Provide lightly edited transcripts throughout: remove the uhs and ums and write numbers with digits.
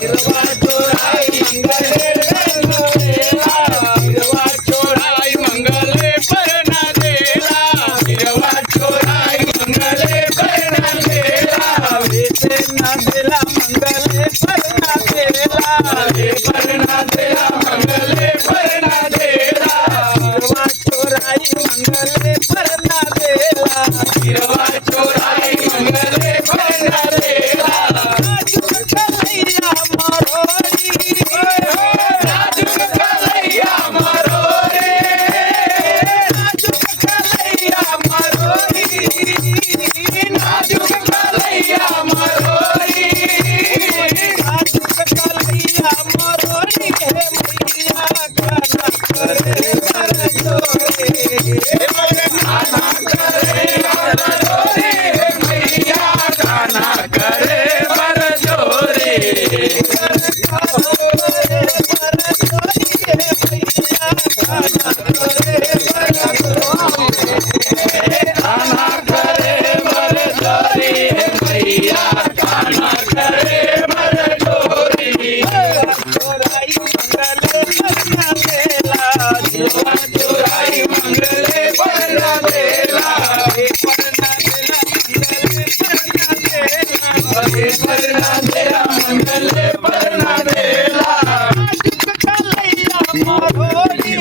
हिरवा चोराई मंगले परनादेला हिरवा चोराई मंगले परनादेला हिरवा चोराई मंगले परनादेला वेते नादेला मंगले परनादेला हे परनादेला मंगले परनादेला हिरवा चोराई मंगले परनादेला हिरवा चोराई मंगले परनादेला राजू कलैया मरोरी राजू कलैया मरोरी राजू कलैया मरोरी राजू कलैया मरोरी राजू कलैया मरोरी हे मैया गाना करे बर जोरे गाना करे बर जोरे हे मैया गाना करे बर जोरे गाना करे बर जोरे हे मैया गाना करे बर जोरे चोराई मंगले परनादेला हिरवा चोराई मंगले परनादेला हे परनादेला मंगले परनादेला राजू कलैया मरोरी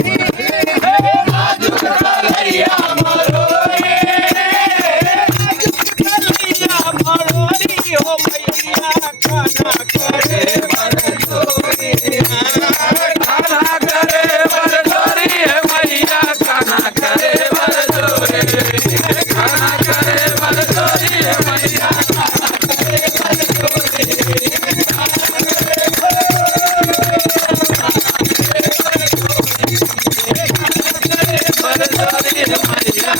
राजू कलैया मरोरी राजू कलैया मरोरी हो मैया गाना करे बर जोरे गाना करे बर जोरे हे मैया गाना करे बर जोरे गाना करे बर जोरे हे मैया गाना करे बर जोरे बर जोरे हे मैया